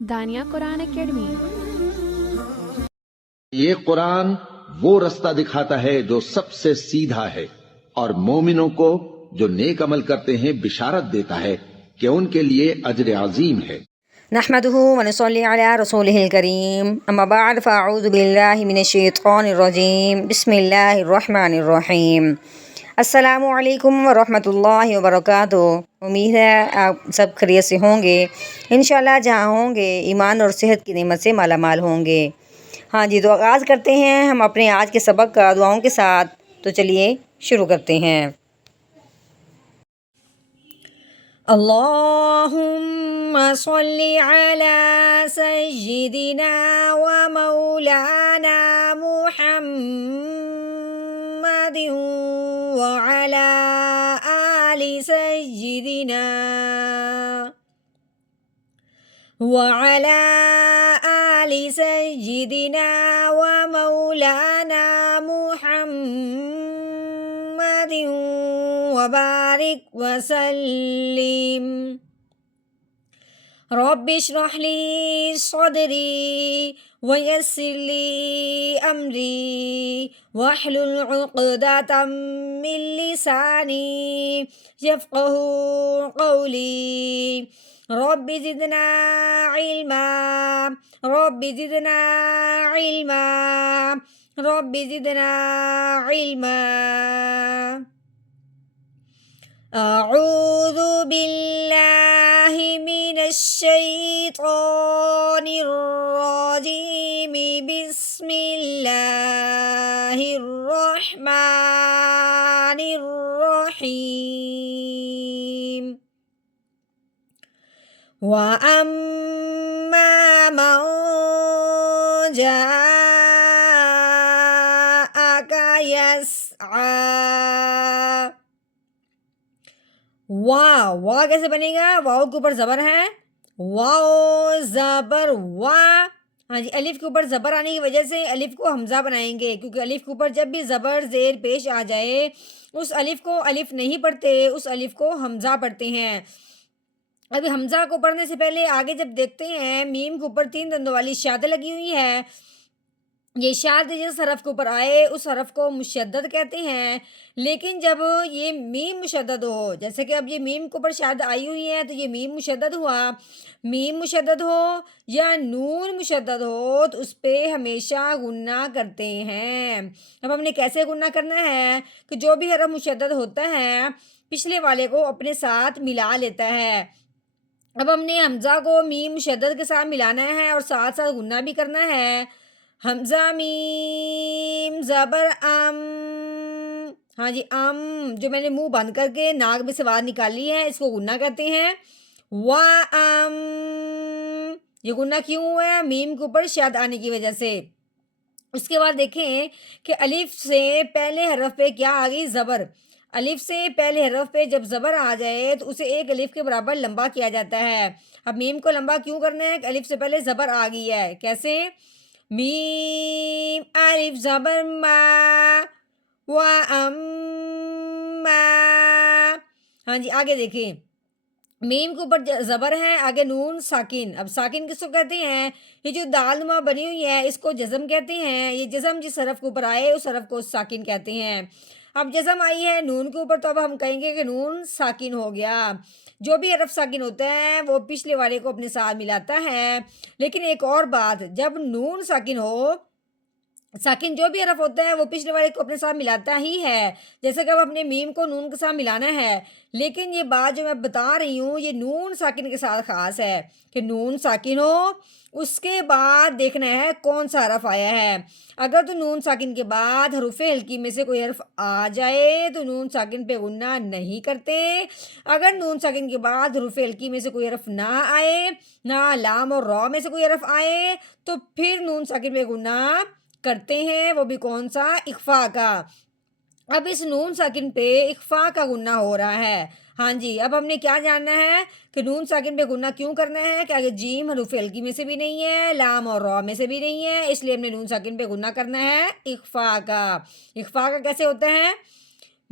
دانیہ قرآن academy. یہ قرآن وہ رستہ دکھاتا ہے جو سب سے سیدھا ہے، اور مومنوں کو جو نیک عمل کرتے ہیں بشارت دیتا ہے کہ ان کے لیے اجر عظیم ہے۔ نحمده ونصلي على رسوله الكريم اما بعد فاعوذ بالله من الشیطان الرجیم بسم اللہ الرحمن الرحیم۔ السلام علیکم ورحمۃ اللہ وبرکاتہ۔ امید ہے آپ سب خیریت سے ہوں گے، انشاءاللہ جہاں ہوں گے ایمان اور صحت کی نعمت سے مالا مال ہوں گے۔ ہاں جی، تو آغاز کرتے ہیں ہم اپنے آج کے سبق کا دعاؤں کے ساتھ۔ تو چلیے شروع کرتے ہیں۔ اللہم صلی علی سیدنا و مولانا محمد وعلی آل سیدنا وعلی آل سیدنا و مولانا محمد وبارک وسلم۔ رب اشرح لی صدری ویسر لی امری واحلل عقدۃ من لسانی یفقہوا قولی۔ رب زدنا علما رب زدنا علما رب زدنا علما۔ اعوذ باللہ من الشیطان الرجیم بسم اللہ الرحمن الرحیم۔ وَأَمَّا مَن جَاءَكَ يَسْعَىٰ۔ واو کیسے بنے گا؟ واو کے اوپر زبر ہے، واو زبر وا۔ ہاں جی، الف کے اوپر زبر آنے کی وجہ سے الف کو حمزہ بنائیں گے، کیونکہ الف کے اوپر جب بھی زبر زیر پیش آ جائے اس الف کو الف نہیں پڑھتے، اس الف کو حمزہ پڑھتے ہیں۔ ابھی حمزہ کو پڑھنے سے پہلے آگے جب دیکھتے ہیں میم کے اوپر 3 دندوں والی شاد لگی ہوئی ہے، یہ شاد جس حرف کے اوپر آئے اس حرف کو مشدد کہتے ہیں۔ لیکن جب یہ میم مشدد ہو، جیسے کہ اب یہ میم کے اوپر شاد آئی ہوئی ہے تو یہ میم مشدد ہوا، میم مشدد ہو یا نون مشدد ہو تو اس پہ ہمیشہ غنہ کرتے ہیں۔ اب ہم نے کیسے غنہ کرنا ہے کہ جو بھی حرف مشدد ہوتا ہے پچھلے والے کو اپنے ساتھ ملا لیتا ہے۔ اب ہم نے حمزہ کو میم مشدد کے ساتھ ملانا ہے اور ساتھ ساتھ غنہ بھی کرنا ہے۔ حمزہ میم زبر ام، ہاں جی ام، جو میں نے منہ بند کر کے ناک میں سے آواز نکالی ہے اس کو غنہ کہتے ہیں۔ ام، یہ غنہ کیوں ہوا ہے؟ میم کے اوپر شاد آنے کی وجہ سے۔ اس کے بعد دیکھیں کہ الف سے پہلے حرف پہ کیا آ گئی؟ زبر۔ الف سے پہلے حرف پہ جب زبر آ جائے تو اسے ایک الف کے برابر لمبا کیا جاتا ہے۔ اب میم کو لمبا کیوں کرنا ہے کہ الف سے پہلے زبر آ گئی ہے۔ کیسے؟ میم الف زبر ما و ام ما۔ ہاں جی، آگے دیکھیں میم کے اوپر زبر ہے، آگے نون ساکن۔ اب ساکن کس کو کہتے ہیں؟ یہ جو دال نما بنی ہوئی ہے اس کو جزم کہتے ہیں۔ یہ جزم جس حرف کے اوپر آئے اس حرف کو ساکن کہتے ہیں۔ اب جزم آئی ہے نون کے اوپر تو اب ہم کہیں گے کہ نون ساکن ہو گیا۔ جو بھی حرف ساکن ہوتا ہے وہ پچھلے والے کو اپنے ساتھ ملاتا ہے۔ لیکن ایک اور بات، جب نون ساکن ہو، ساکن جو بھی حرف ہوتا ہے وہ پچھلے والے کو اپنے ساتھ ملاتا ہی ہے۔ جیسے کہ اب اپنے میم کو نون کے ساتھ ملانا ہے، لیکن یہ بات جو میں بتا رہی ہوں یہ نون ساکن کے ساتھ خاص ہے کہ نون ساکن ہو اس کے بعد دیکھنا ہے کون سا حرف آیا ہے۔ اگر تو نون ساکن کے بعد حروف ہلکی میں سے کوئی حرف آ جائے تو نون ساکن پہ غنہ نہیں کرتے۔ اگر نون ساکن کے بعد حروف ہلکی میں سے کوئی حرف نہ آئے، نہ لام اور را میں سے کوئی حرف آئے، تو پھر نون ساکن پہ غنہ کرتے ہیں، وہ بھی کون سا؟ اخفا کا۔ اب اس نون ساکن پہ اخفا کا غنہ ہو رہا ہے۔ ہاں جی، اب ہم نے کیا جاننا ہے کہ نون ساکن پہ غنہ کیوں کرنا ہے کہ اگر جیم حروف ہلکی میں سے بھی نہیں ہے، لام اور را میں سے بھی نہیں ہے، اس لیے ہم نے نون ساکن پہ غنہ کرنا ہے اخفا کا۔ اخفا کا کیسے ہوتا ہے؟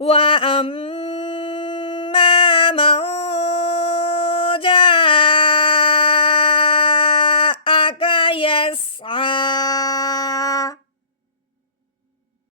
وأما من جاءك يسعى